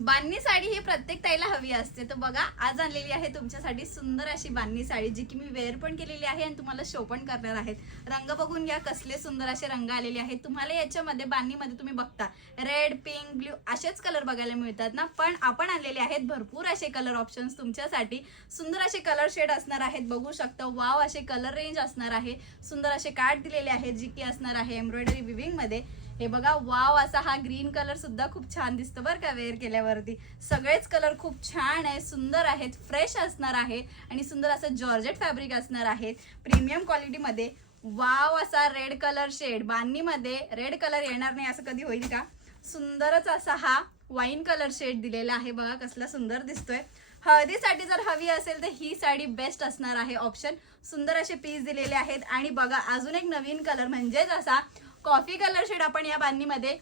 बांधणी साडी ही प्रत्येक ताईला हवी असते, तर बघा आज आणलेली आहे तुमच्यासाठी सुंदर अशी बांधणी साडी, जी की मी वेअर पण केलेली आहे आणि तुम्हाला शो पण करणार आहेत. रंग बघून घ्या, कसले सुंदर असे रंग आलेले आहेत. तुम्हाला याच्यामध्ये बांधणीमध्ये तुम्ही बघता रेड, पिंक, ब्ल्यू असेच कलर बघायला मिळतात ना, पण आपण आणलेले आहेत भरपूर असे कलर ऑप्शन्स तुमच्यासाठी. सुंदर असे कलर शेड असणार आहेत, बघू शकता. वाव असे कलर रेंज असणार आहे. सुंदर असे कार्ड दिलेले आहेत, जी की असणार आहे एम्ब्रॉयडरी विविंग मध्ये. हे बघा, वाव असा हा ग्रीन कलर सुद्धा खूप छान दिसतो बरं का वेअर केल्यावरती. सगळेच कलर खूप छान आहे, सुंदर आहेत, फ्रेश असणार आहे आणि सुंदर असं जॉर्जेट फॅब्रिक असणार आहे प्रीमियम क्वालिटी मध्ये. वाव असा रेड कलर शेड, बांधणीमध्ये रेड कलर येणार नाही असं कधी होईल का? सुंदरच असा हा वाईन कलर शेड दिलेला आहे, बघा कसला सुंदर दिसतोय. हळदीसाठी जर हवी असेल तर ही साडी बेस्ट असणार आहे ऑप्शन. सुंदर असे पीस दिलेले आहेत आणि बघा अजून एक नवीन कलर म्हणजेच असा कॉफी कलर शेड आपण या बांधणीमध्ये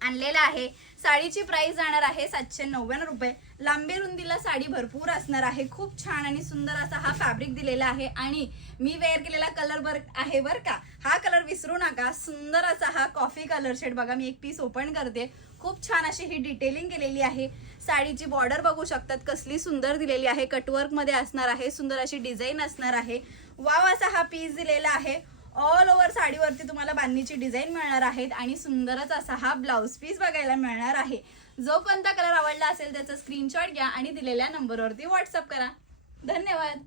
आणलेला आहे. साडीची प्राइस जाणार आहे 799 रुपये. लांबी रुंदीला साडी भरपूर असणार आहे. खूप छान आणि सुंदर असा हा फॅब्रिक दिलेला आहे आणि मी वेअर केलेला कलर आहे बर का, हा कलर विसरू नका. सुंदर असा हा कॉफी कलर शेड बघा, मी एक पीस ओपन करते. खूप छान अशी ही डिटेलिंग केलेली आहे. साडीची बॉर्डर बघू शकतात कसली सुंदर दिलेली आहे, कटवर्क मध्ये असणार आहे. सुंदर अशी डिझाईन असणार आहे. वाव असा हा पीस दिलेला आहे. ऑल ओव्हर साडीवरती तुम्हाला बांधणीची डिझाईन मिळणार आहेत आणि सुंदरच असा हा ब्लाउज पीस बघायला मिळणार आहे. जो कोणता कलर आवडला असेल त्याचा स्क्रीनशॉट घ्या आणि दिलेल्या नंबरवरती व्हॉट्सअप करा. धन्यवाद.